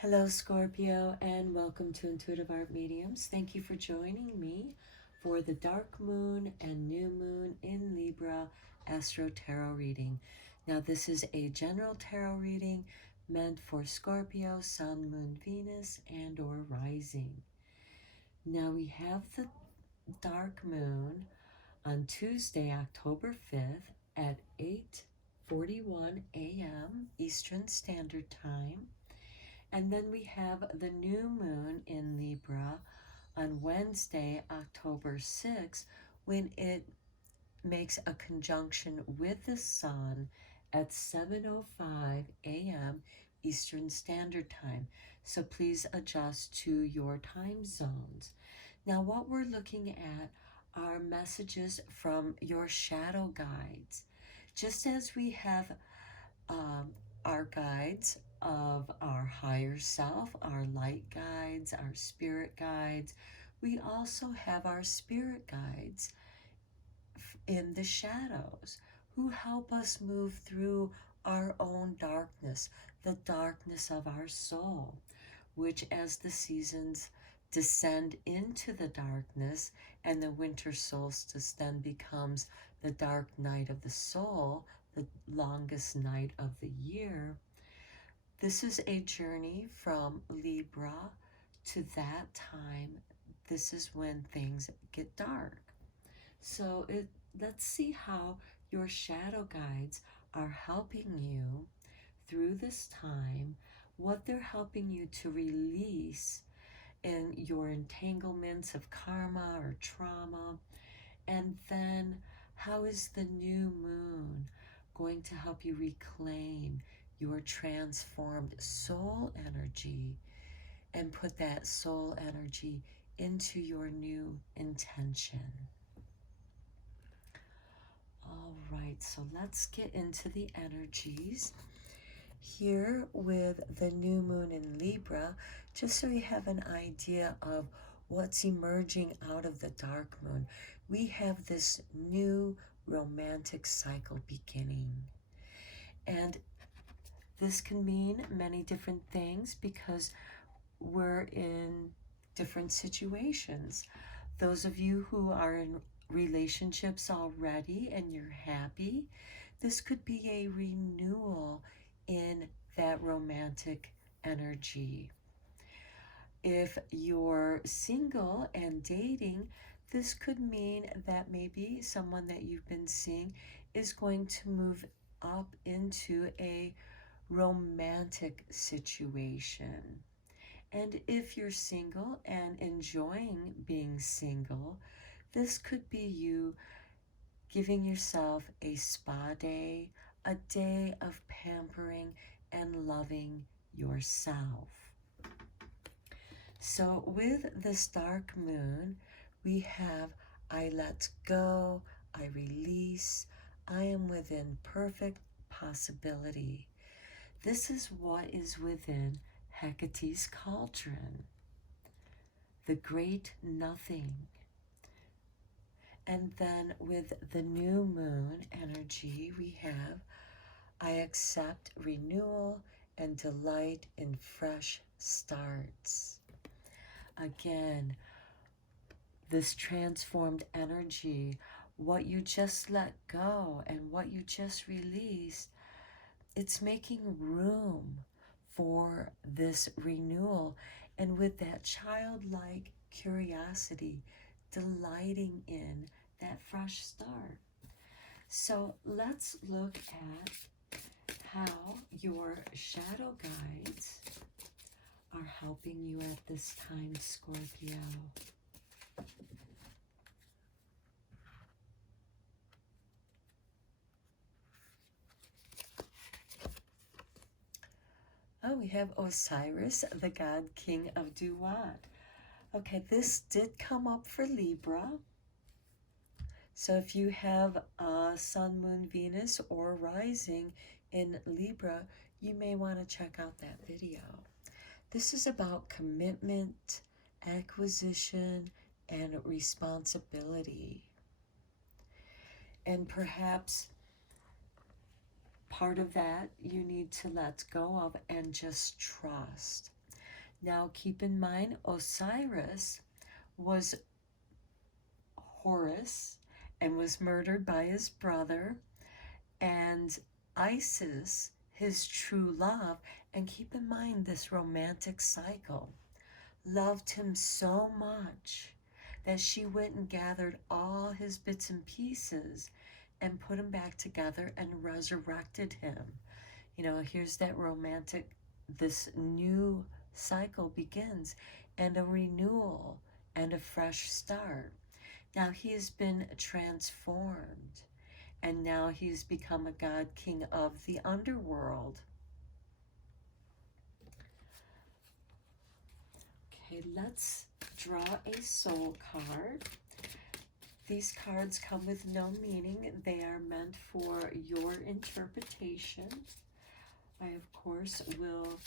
Hello, Scorpio, and welcome to Intuitive Art Mediums. Thank you for joining me for the Dark Moon and New Moon in Libra Astro Tarot reading. Now, this is a general tarot reading meant for Scorpio, Sun, Moon, Venus, and or Rising. Now, we have the Dark Moon on Tuesday, October 5th at 8:41 a.m. Eastern Standard Time. And then we have the new moon in Libra on Wednesday, October 6th, when it makes a conjunction with the sun at 7:05 a.m. Eastern Standard Time. So please adjust to your time zones. Now, what we're looking at are messages from your shadow guides. Just as we have our guides of our higher self, our light guides, our spirit guides, we also have our spirit guides in the shadows who help us move through our own darkness, the darkness of our soul, which as the seasons descend into the darkness and the winter solstice then becomes the dark night of the soul, the longest night of the year. This is a journey from Libra to that time. This is when things get dark. So let's see how your shadow guides are helping you through this time, what they're helping you to release in your entanglements of karma or trauma, and then how is the new moon going to help you reclaim your transformed soul energy and put that soul energy into your new intention. All right, so let's get into the energies here with the new moon in Libra, just so you have an idea of what's emerging out of the dark moon. We have this new romantic cycle beginning. And this can mean many different things because we're in different situations. Those of you who are in relationships already and you're happy, this could be a renewal in that romantic energy. If you're single and dating, this could mean that maybe someone that you've been seeing is going to move up into a romantic situation. And if you're single and enjoying being single, this could be you giving yourself a spa day, a day of pampering and loving yourself. So with this dark moon, we have I let go, I release, I am within perfect possibility. This is what is within Hecate's cauldron, the great nothing. And then with the new moon energy, we have I accept renewal and delight in fresh starts. Again, this transformed energy, what you just let go and what you just released, it's making room for this renewal. And with that childlike curiosity, delighting in that fresh start. So let's look at how your shadow guides are helping you at this time, Scorpio. Oh, we have Osiris, the god king of Duat. Okay, this did come up for Libra. So if you have Sun, Moon, Venus, or Rising in Libra, you may want to check out that video. This is about commitment, acquisition, and responsibility. And perhaps part of that you need to let go of and just trust. Now keep in mind, Osiris was Horus and was murdered by his brother, and Isis, his true love, and keep in mind this romantic cycle, loved him so much that she went and gathered all his bits and pieces and put him back together and resurrected him. You know, here's that romantic, this new cycle begins, and a renewal and a fresh start. Now he has been transformed, and now he's become a god king of the underworld. Okay, let's draw a soul card. These cards come with no meaning. They are meant for your interpretation. I, of course, will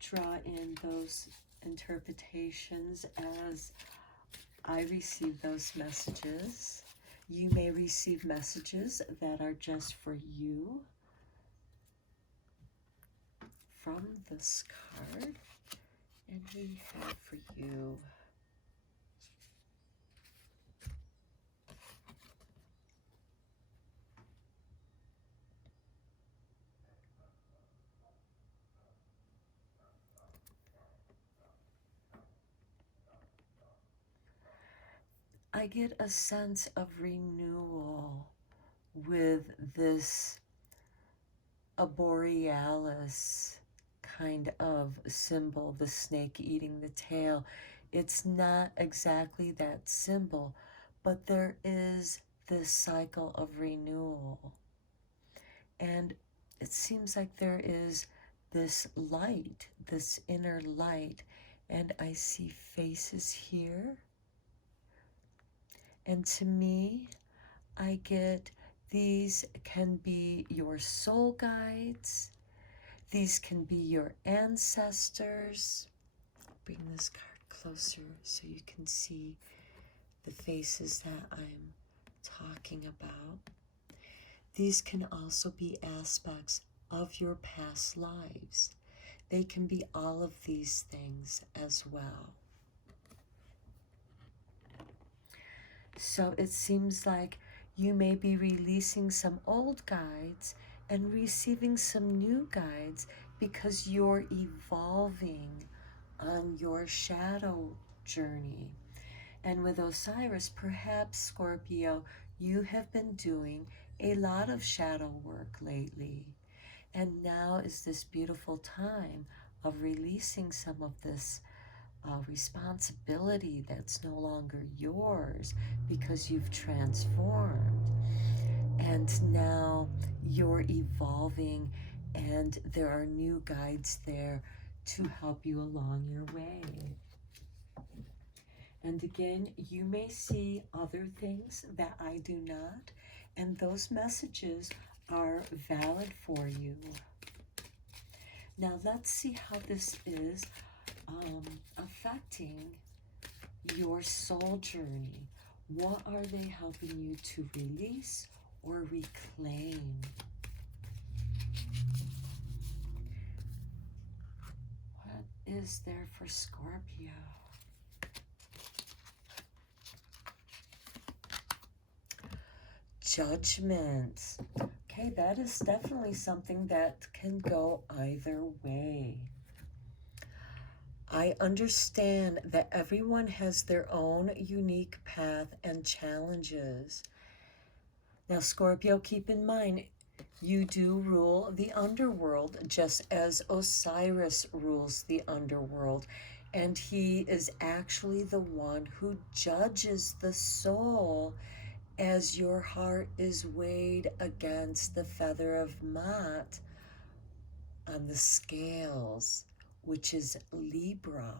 draw in those interpretations as I receive those messages. You may receive messages that are just for you from this card. And we have for you I get a sense of renewal with this borealis kind of symbol, the snake eating the tail. It's not exactly that symbol, but there is this cycle of renewal. And it seems like there is this light, this inner light, and I see faces here. And to me, I get these can be your soul guides. These can be your ancestors. Bring this card closer so you can see the faces that I'm talking about. These can also be aspects of your past lives. They can be all of these things as well. So it seems like you may be releasing some old guides and receiving some new guides because you're evolving on your shadow journey. And with Osiris, perhaps, Scorpio, you have been doing a lot of shadow work lately. And now is this beautiful time of releasing some of this responsibility that's no longer yours because you've transformed. And now you're evolving, and there are new guides there to help you along your way. And again, you may see other things that I do not, and those messages are valid for you. Now let's see how this is affecting your soul journey. What are they helping you to release or reclaim? What is there for Scorpio? Judgment. Okay, that is definitely something that can go either way. I understand that everyone has their own unique path and challenges. Now, Scorpio, keep in mind, you do rule the underworld just as Osiris rules the underworld. And he is actually the one who judges the soul as your heart is weighed against the feather of Ma'at on the scales, which is Libra.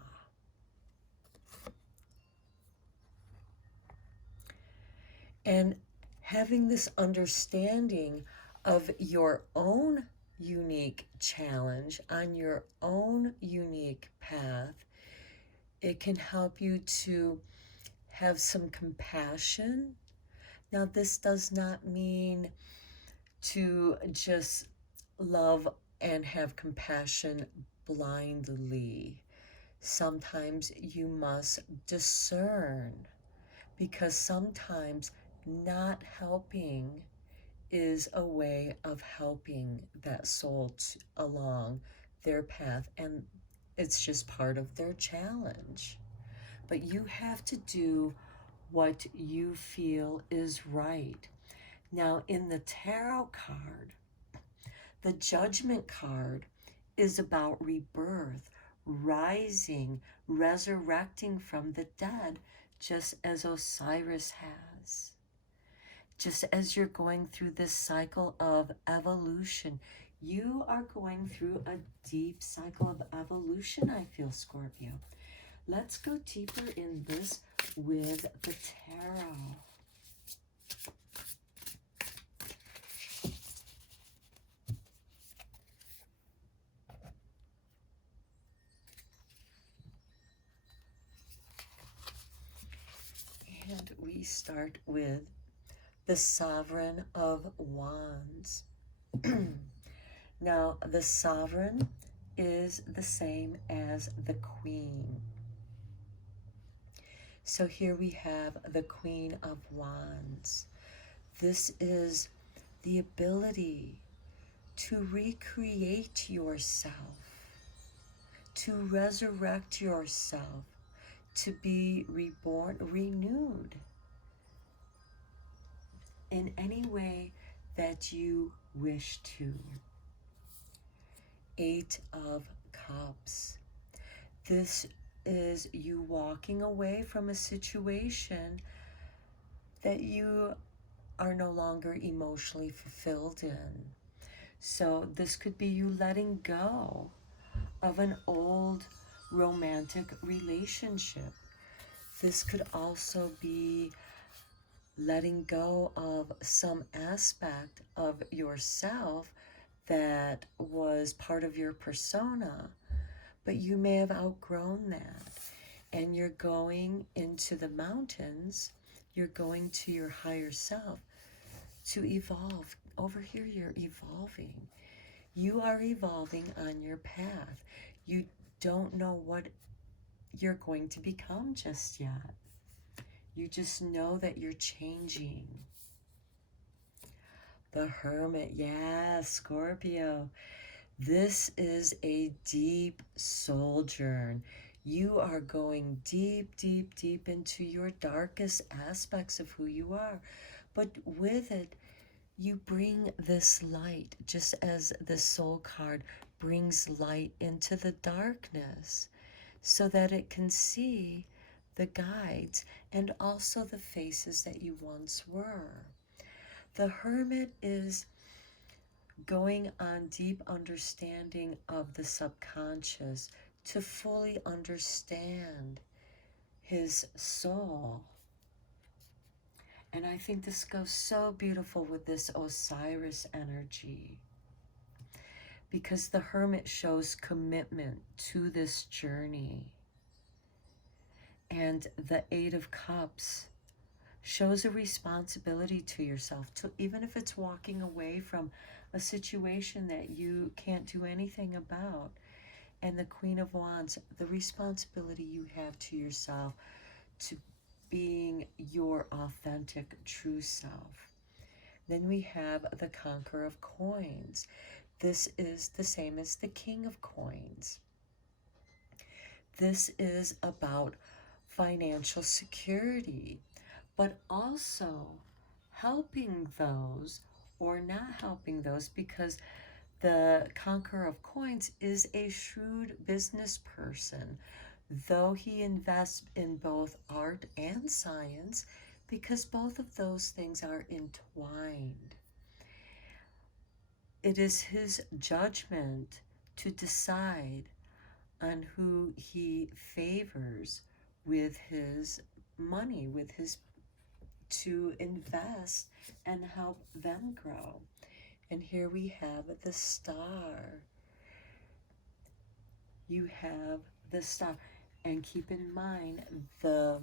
And having this understanding of your own unique challenge on your own unique path, it can help you to have some compassion. Now, this does not mean to just love and have compassion blindly. Sometimes you must discern, because sometimes not helping is a way of helping that soul along their path, and it's just part of their challenge. But you have to do what you feel is right. Now, in the tarot card, the Judgment card is about rebirth, rising, resurrecting from the dead, just as Osiris has. Just as you're going through this cycle of evolution, you are going through a deep cycle of evolution, I feel, Scorpio. Let's go deeper in this with the tarot. And we start with the Sovereign of Wands. Now, the Sovereign is the same as the Queen. So here we have the Queen of Wands. This is the ability to recreate yourself, to resurrect yourself, to be reborn, renewed in any way that you wish to. Eight of Cups. This is you walking away from a situation that you are no longer emotionally fulfilled in. So this could be you letting go of an old romantic relationship. This could also be letting go of some aspect of yourself that was part of your persona, but you may have outgrown that. And you're going into the mountains, you're going to your higher self to evolve. Over here, you're evolving. You are evolving on your path. You don't know what you're going to become just yet. You just know that you're changing. The Hermit, yeah, Scorpio. This is a deep sojourn. You are going deep, deep, deep into your darkest aspects of who you are. But with it, you bring this light, just as the Soul card brings light into the darkness, so that it can see the guides and also the faces that you once were. The Hermit is going on deep understanding of the subconscious to fully understand his soul. And I think this goes so beautiful with this Osiris energy, because the Hermit shows commitment to this journey. And the Eight of Cups shows a responsibility to yourself, to, even if it's walking away from a situation that you can't do anything about. And the Queen of Wands, the responsibility you have to yourself, to being your authentic true self. Then we have the Conqueror of Coins. This is the same as the King of Coins. This is about financial security, but also helping those or not helping those, because the Conqueror of Coins is a shrewd business person, though he invests in both art and science, because both of those things are entwined. It is his judgment to decide on who he favors with his money, with his, to invest and help them grow. And here we have the Star. You have the Star. And keep in mind, the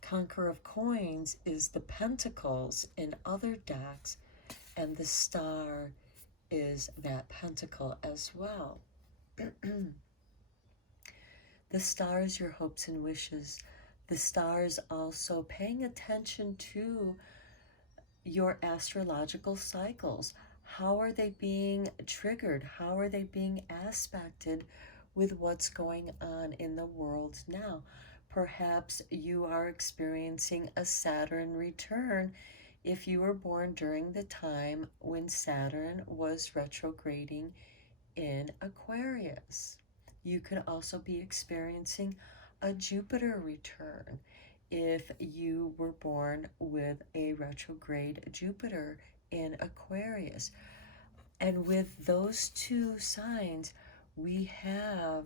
Conqueror of Coins is the Pentacles in other decks, and the Star is that pentacle as well. The stars, your hopes and wishes. The stars also paying attention to your astrological cycles. How are they being triggered? How are they being aspected with what's going on in the world now? Perhaps you are experiencing a Saturn return if you were born during the time when Saturn was retrograding in Aquarius. You could also be experiencing a Jupiter return if you were born with a retrograde Jupiter in Aquarius. And with those two signs, we have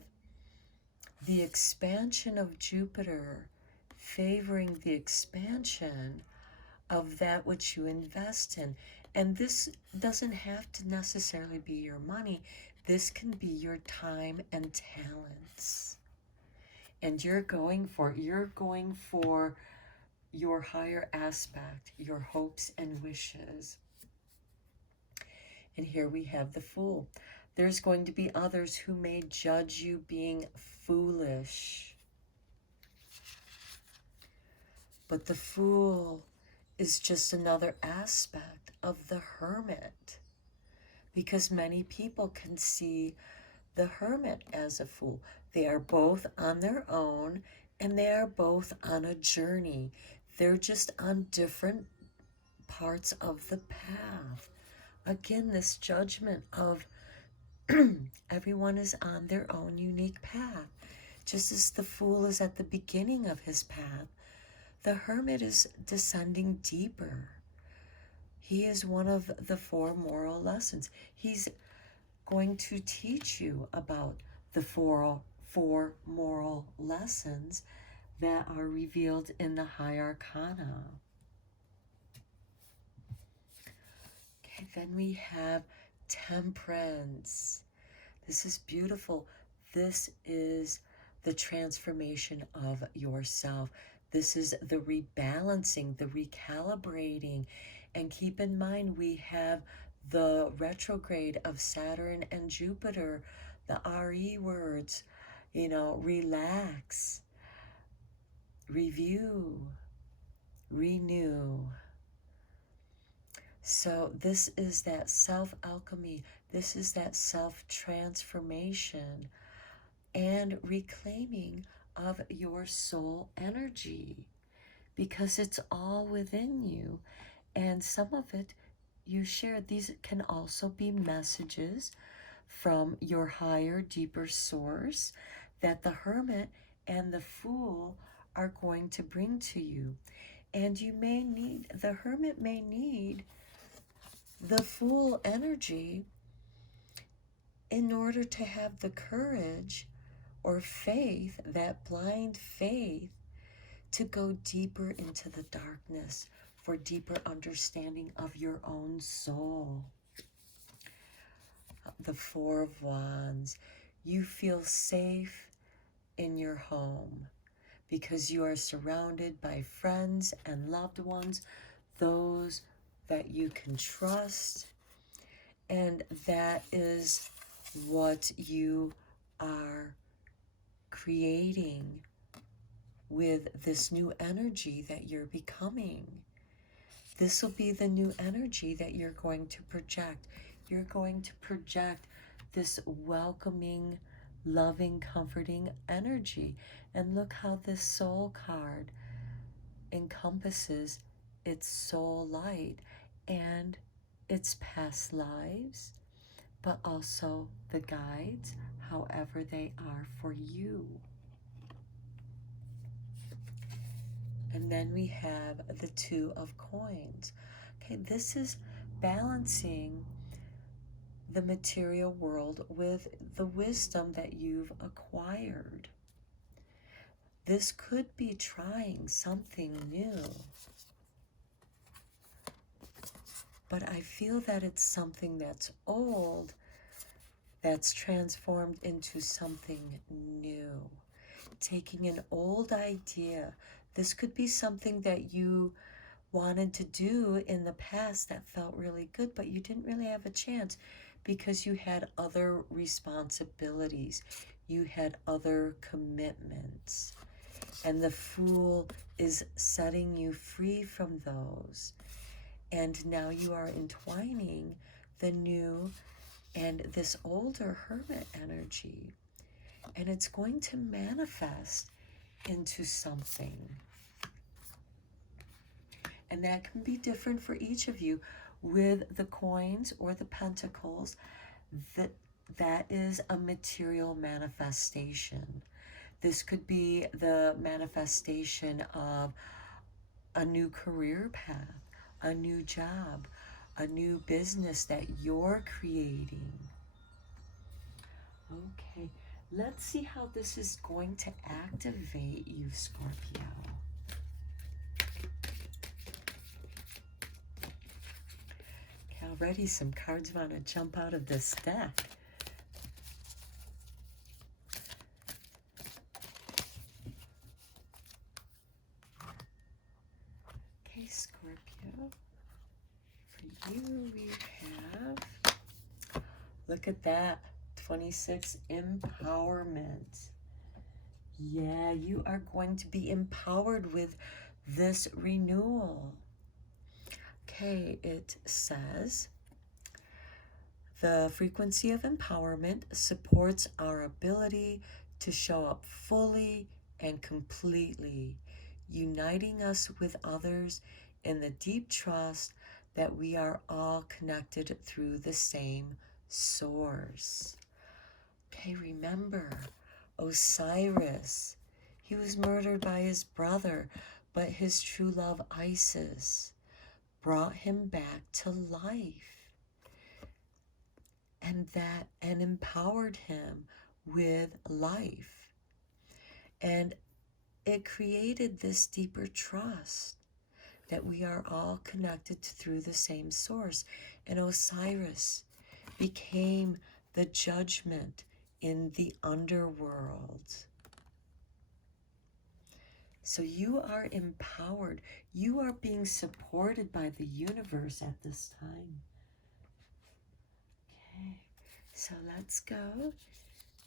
the expansion of Jupiter favoring the expansion of that which you invest in. And this doesn't have to necessarily be your money. This can be your time and talents. And you're going for your higher aspect, your hopes and wishes. And here we have the Fool. There's going to be others who may judge you being foolish. But the Fool is just another aspect of the Hermit, because many people can see the Hermit as a fool. They are both on their own, and they are both on a journey. They're just on different parts of the path. Again, this judgment of everyone is on their own unique path. Just as the Fool is at the beginning of his path, the Hermit is descending deeper. He is one of the 4 moral lessons. He's going to teach you about the four moral lessons that are revealed in the High Arcana. Okay, then we have Temperance. This is beautiful. This is the transformation of yourself. This is the rebalancing, the recalibrating. And keep in mind, we have the retrograde of Saturn and Jupiter, the RE words, relax, review, renew. So this is that self-alchemy. This is that self-transformation and reclaiming of your soul energy, because it's all within you. And some of it you share. These can also be messages from your higher, deeper source that the Hermit and the Fool are going to bring to you. And you may need, the Hermit may need the Fool energy in order to have the courage or faith, that blind faith, to go deeper into the darkness for deeper understanding of your own soul. The 4 of Wands. You feel safe in your home because you are surrounded by friends and loved ones, those that you can trust. And that is what you are creating with this new energy that you're becoming. This will be the new energy that you're going to project. You're going to project this welcoming, loving, comforting energy. And look how this soul card encompasses its soul light and its past lives, but also the guides, however they are for you. And then we have the 2 of Coins. Okay, this is balancing the material world with the wisdom that you've acquired. This could be trying something new, but I feel that it's something that's old that's transformed into something new. Taking an old idea. This could be something that you wanted to do in the past that felt really good, but you didn't really have a chance because you had other responsibilities. You had other commitments. And the Fool is setting you free from those. And now you are entwining the new and this older Hermit energy. And it's going to manifest into something. And that can be different for each of you. With the coins or the pentacles, that is a material manifestation. This could be the manifestation of a new career path, a new job, a new business that you're creating. Okay, let's see how this is going to activate you, Scorpio. Okay, already some cards want to jump out of this deck. Okay, Scorpio, for you we have, look at that, 26, empowerment. Yeah, you are going to be empowered with this renewal. Okay, it says, the frequency of empowerment supports our ability to show up fully and completely, uniting us with others in the deep trust that we are all connected through the same source. Okay, remember, Osiris, he was murdered by his brother, but his true love, Isis, brought him back to life, and empowered him with life. And it created this deeper trust that we are all connected through the same source. And Osiris became the judgment in the underworld. So you are empowered. You are being supported by the universe at this time. Okay, so let's go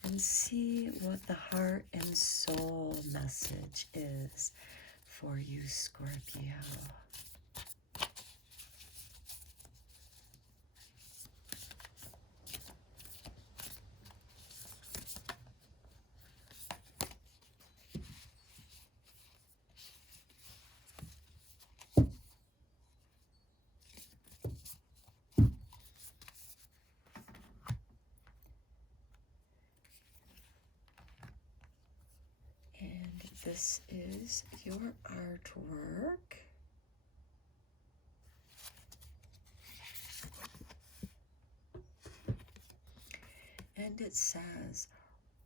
and see what the heart and soul message is for you, Scorpio. This is your artwork. And it says,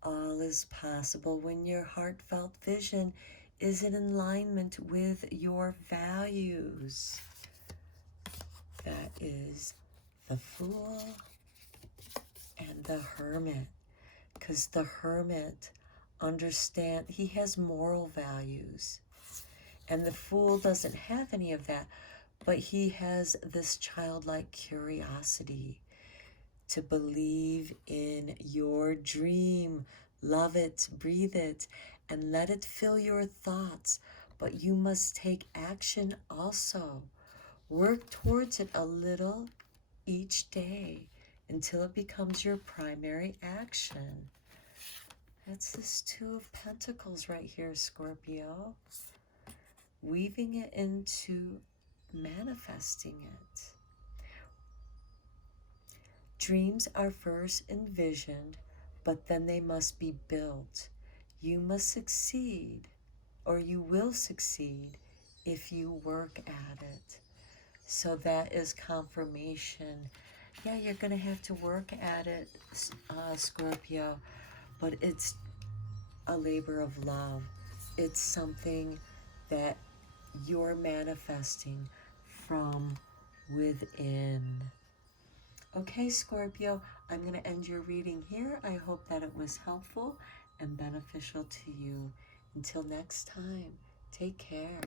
all is possible when your heartfelt vision is in alignment with your values. That is the Fool and the Hermit. Because the Hermit he has moral values, and the Fool doesn't have any of that, but he has this childlike curiosity to believe in your dream, love it, breathe it, and let it fill your thoughts. But you must take action also. Work towards it a little each day until it becomes your primary action. That's this Two of Pentacles right here, Scorpio. Weaving it into manifesting it. Dreams are first envisioned, but then they must be built. You must succeed, or you will succeed, if you work at it. So that is confirmation. Yeah, you're going to have to work at it, Scorpio, but it's a labor of love. It's something that you're manifesting from within. Okay, Scorpio, I'm going to end your reading here. I hope that it was helpful and beneficial to you. Until next time, take care.